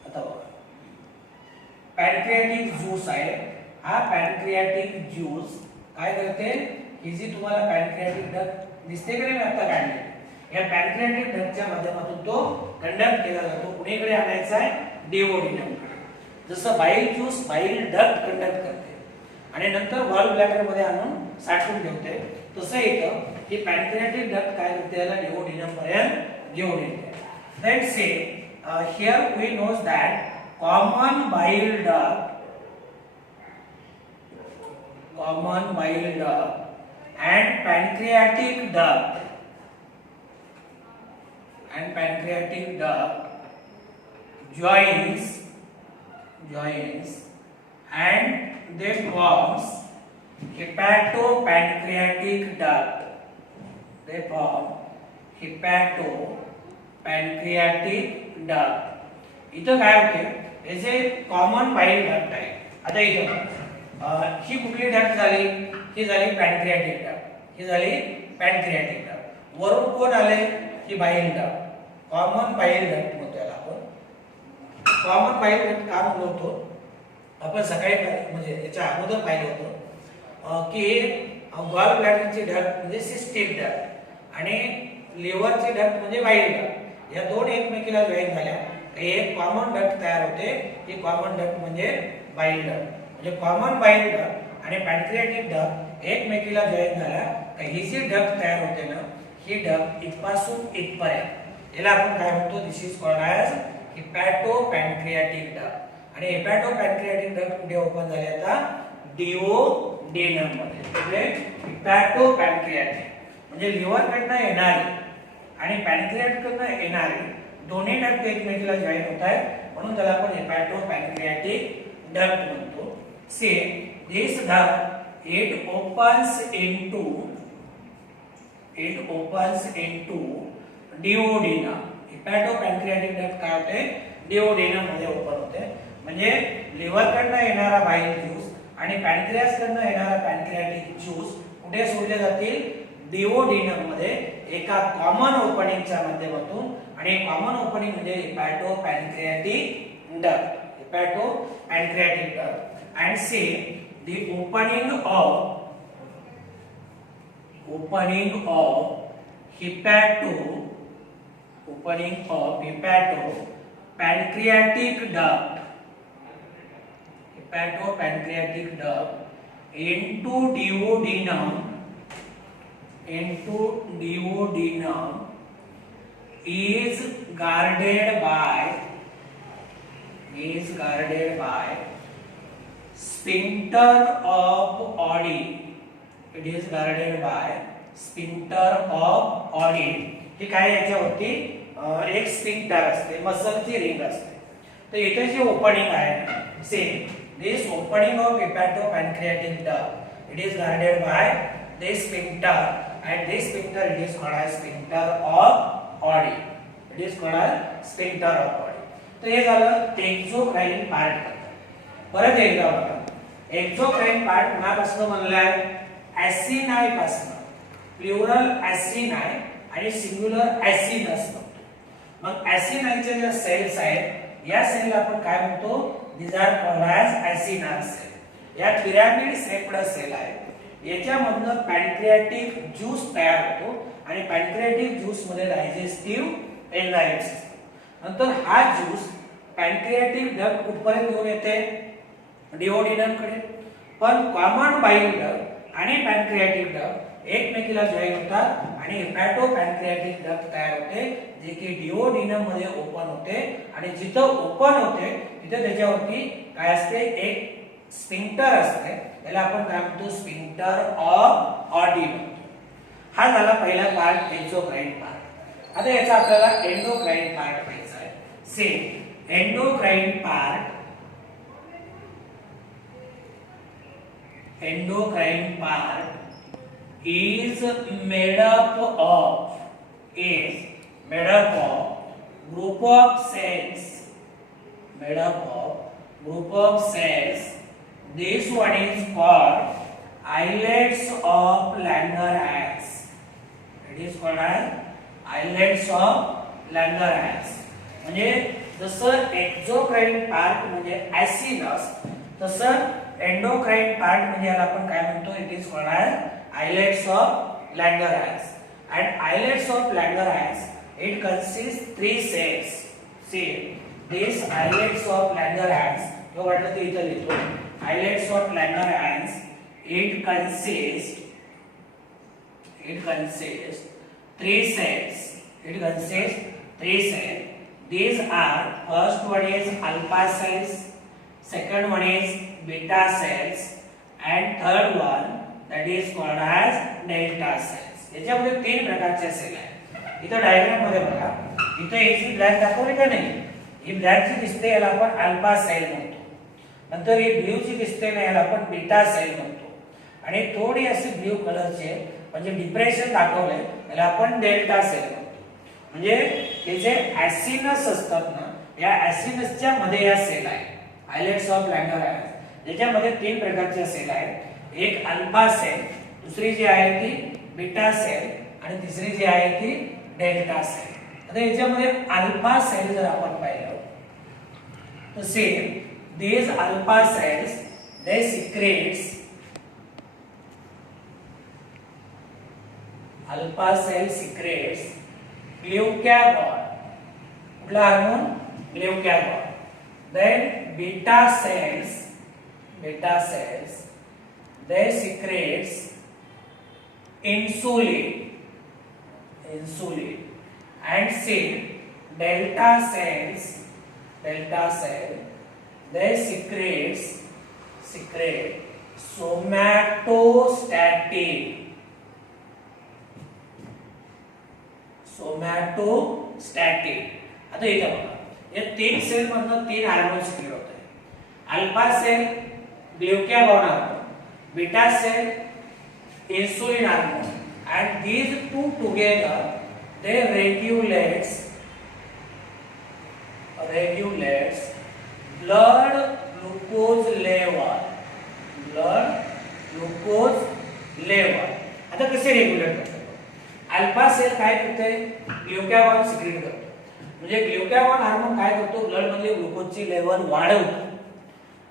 आता पॅनक्रियाटिक ज्यूस आहे, हा पॅनक्रियाटिक ज्यूस काय करते, ही जी तुम्हाला पॅनक्रियाटिक डक्ट दिसते की नाही आता काढली, या पॅनक्रियाटिक डक्टच्या माध्यमातून तो कंडक्ट केला जातो. कुणीकडे आणायचा आहे? डिओडिनमकडे. जसं बाईल ज्यूस बाईल डक्ट कंडक्ट करते आणि नंतर गॉल ब्लॅडर मध्ये आणून साठवून ठेवते, तसं इथं ही पॅनक्रियाटिक डक्ट काय करते? याला डिओडिनम पर्यंत घेऊन येते. Let's say here we knows that common bile duct and pancreatic duct joins and they forms hepatopancreatic duct. They form hepatopancreatic duct. इथं काय होते? हे जे कॉमन बाईल डक्ट आहे, आता इथं ही कुठली डक्ट झाली? ही झाली पॅनक्रियाटिक डक्ट. ही झाली पॅनक्रियाटिक डक्ट. वरून कोण आले? ही बाईल डक्ट. कॉमन बाईल डक्ट म्हणतो याला आपण. कॉमन बाईल डक्ट का म्हणतो? आपण सकाळी म्हणजे याच्या अगोदर पाहिलं होतं की गॉल ब्लॅडरची डक्ट म्हणजे सिस्टिक डक्ट आणि लिव्हरची डक्ट म्हणजे बाईल डक्ट. या दोन एकमेकीला जॉईन झाल्या एक कॉमन डक्ट तयार होते. ही कॉमन डक्ट म्हणजे बाईल डक्ट. म्हणजे कॉमन बाईल डक्ट आणि पॅनक्रियाटिक डक्ट एकमेकीला जॉईन झाल्या तर ही जी डक्ट तयार होते ना, ही डक्ट इथपासून इथपर्यंत याला आपण काय म्हणतो? दिस इज कॉल्ड ॲज हिपॅटोपॅनक्रियाटिक डक्ट. आणि हिपॅटोपॅनक्रियाटिक डक्ट कुठे ओपन झाले? आता डिओडेनम मध्ये. म्हणजे हिपॅटोपॅनक्रियाटिक म्हणजे लिव्हर कडनं येणारी आणि पॅनक्रियाट कडनं येणारी दोन्ही डक्ट एकमेकीला जॉईन होत आहेत, म्हणून त्याला आपण हिपॅटोपॅनक्रियाटिक डक्ट म्हणतो. See this duct it opens into duodenum. Hepatopancreatic duct काय होते? डिओडेनम मध्ये ओपन होते. म्हणजे लिव्हर कडनं येणारा बाईल ज्यूस आणि पॅनक्रियास कडनं येणारा पॅनक्रियाटिक ज्यूस कुठे सोडले जातील? डिओडेनम मध्ये एका कॉमन ओपनिंगच्या माध्यमातून. आणि कॉमन ओपनिंग म्हणजे hepatopancreatic duct. Hepatopancreatic duct. And see the opening of hepatopancreatic duct into duodenum is guarded by sphincter of Oddi. It is guarded by sphincter of Oddi. हे काय याच्यावरती एक स्फिंक्टर असते, मसलची रिंग असते. तर इथे जे ओपनिंग आहे same this opening of hepatopancreatic duct it is guarded by this sphincter and this sphincter it is called as sphincter of Oddi. It is called as sphincter of Oddi. तर हे झालं एक्झोक्राइन part. परत एकदा बघा, एक्झोक्राइन part कुणापासून बनलाय? ॲसिनाय पासून. Plural ॲसिनाय आणि singular ॲसिनस म्हणतो. मग ॲसिनायच्या ज्या सेल्स आहेत या सेलला आपण काय म्हणतो? these are called as acinar cell. या पिरॅमिड शेप्ड सेल आहेत. याच्यामधून पॅनक्रियाटिक ज्यूस तयार होतो आणि पॅनक्रियाटिक ज्यूस मध्ये डायजेस्टिव्ह एन्झाइम्स असतात. नंतर हा ज्यूस पॅनक्रियाटिक डक्ट कुठपर्यंत घेऊन येते? डिओडेनम कडे. पण कॉमन बाईल डक्ट आणि पॅनक्रियाटिक डक्ट एकमेकीला जॉईन होतात आणि हिपॅटोपॅनक्रियाटिक डक्ट तयार होते जे की डिओडेनम मध्ये ओपन होते. आणि जिथं ओपन होते तिथे त्याच्यावरती काय असते? एक स्फिंक्टर असते. याला आपण काय म्हणतो? स्फिंक्टर ऑफ ऑडी म्हणतो. हा झाला पहिला पार्ट एक्झोक्राइन पार्ट. आता याचा आपल्याला एंडोक्राइन पार्ट पाहायचा आहे. Same endocrine part is made up of group of cells. This one is called islets of Langerhans. It is called as islets of Langerhans. म्हणजे जसं एक्झोक्राइन पार्ट म्हणजे ॲसिनस, तसं एंडोक्राइन पार्ट म्हणजे याला आपण काय म्हणतो? It is called as islets of Langerhans. and islets of Langerhans, it consists three cells. See, these islets of Langerhans, जो वाटलं ते इथं लिहितो. Islets of Langerhans, it consists three cells. It consists three cells. These are, first one is alpha cells, second one is beta cells, and third one that is called as delta cells. याच्यामध्ये तीन प्रकारचे sale आहेत. इथं diagram मध्ये बघा, इथं एक black दाखवली का नाही, ही ब्लॅक जी दिसते याला आपण अल्फा सेल म्हणतो. नंतर ही ब्ल्यू जी दिसते ना याला आपण बीटा सेल म्हणतो. आणि थोडी अशी ब्ल्यू कलरची म्हणजे डिप्रेशन दाखवलंय याला आपण डेल्टा सेल म्हणतो. म्हणजे हे जे ऍसिनस असतात ना, या ऍसिनसच्या मध्ये या सेल आहेत, आयलेट्स ऑफ लँगरहॅन्स, ज्याच्यामध्ये तीन प्रकारच्या सेल आहेत. एक अल्फा सेल, दुसरी जी आहे ती बीटा सेल, आणि तिसरी जी आहे ती डेल्टा सेल. आता याच्यामध्ये अल्फा सेल जर आपण पाहिलं तर same these alpha cells they secretes glucagon, कुठला hormone, glucagon. Then beta cells they secretes insulin, and see delta cells they secrete somatostatin. आता इथं बघा, या तीन सेल मधनं तीन हार्मोन सिक्रेट होत आहे. Alpha cell glucagon hormone, beta cell insulin hormone, and these two together they regulates blood glucose level. आता कसे रेग्युलेट करतात? अल्फा सेल काय करते, ग्लुकागॉन सिक्रेट करतो. म्हणजे ग्लुकागॉन हार्मोन काय करतो, ब्लड मधली ग्लुकोजची लेवल वाढवतो.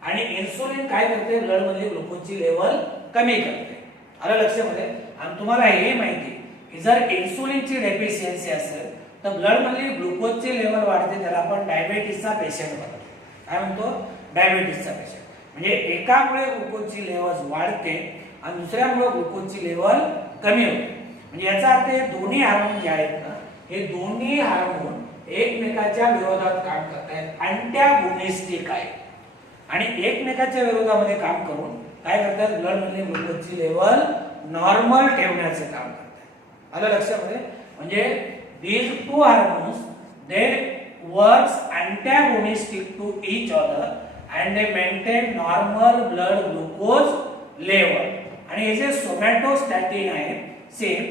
आणि इन्सुलिन काय करते, ब्लड मधली ग्लुकोजची लेवल कमी करते. आलं लक्षामध्ये? आणि तुम्हाला हे माहिती की जर इन्सुलिनची डेफिशियन्सी असेल तर ब्लड मधली ग्लुकोजची लेवल वाढते, त्याला आपण डायबिटीसचा पेशंट म्हणतो. काय म्हणतो? डायबिटीसचा पेशंट. म्हणजे एकामुळे ग्लुकोजची लेवल वाढते आणि दुसऱ्यामुळे ग्लुकोजची लेवल कमी होते. म्हणजे याचा अर्थ हे दोन्ही हार्मोन जे आहेत ना, हे दोन्ही हार्मोन एकमेकाच्या विरोधात काम करतात, अँटॅगोनिस्टिक आहे. आणि एकमेकाच्या विरोधामध्ये काम करून काय करतात, ब्लड मधली ग्लुकोजची लेवल नॉर्मल ठेवण्याचे काम करतात. आलं लक्षामध्ये? म्हणजे these two hormones they works antagonistic to each other and they maintain normal blood glucose level. आणि हे जे सोमॅटोस्टॅटिन आहे, same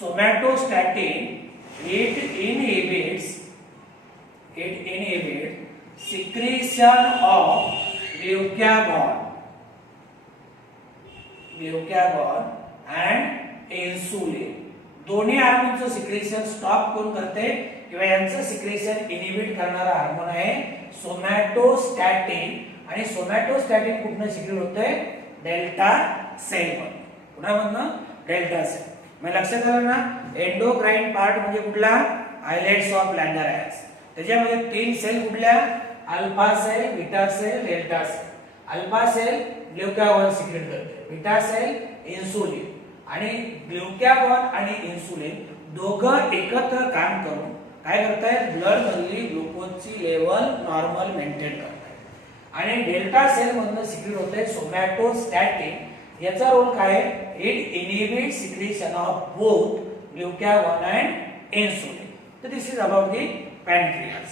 सोमॅटोस्टॅटिन it inhibits secretion of glucagon and insulin. दोन्ही हार्मोनचं सिक्रेशन स्टॉप कोण करते किंवा यांचं सिक्रेशन इनहिबिट करणारा हार्मोन आहे सोमॅटोस्टॅटिन. आणि सोमॅटोस्टॅटिन कुठनं सिक्रेट होतंय, डेल्टा सेल मधून. कुणामधनं? Delta cell. मग लक्षात आलं ना, एंडोक्राइन पार्ट म्हणजे कुठला, आयलेट्स ऑफ लँगरहॅन्स. त्याच्यामध्ये तीन सेल कुठल्या, alpha cell, beta cell, delta cell. Alpha cell glucagon secrete करते, बीटा सेल इन्सुलिन. आणि ग्लुकागॉन आणि इन्सुलिन दोघं एकत्र काम करून काय करतायत, ब्लड मधली ग्लुकोजची लेवल नॉर्मल मेंटेन करतायत. आणि डेल्टा सेल मधनं सिक्रेट होते सोमॅटोस्टॅटिन. याचा रोल काय आहे, it inhibit secretion of both glucagon and insulin. तर this is about the pancreas.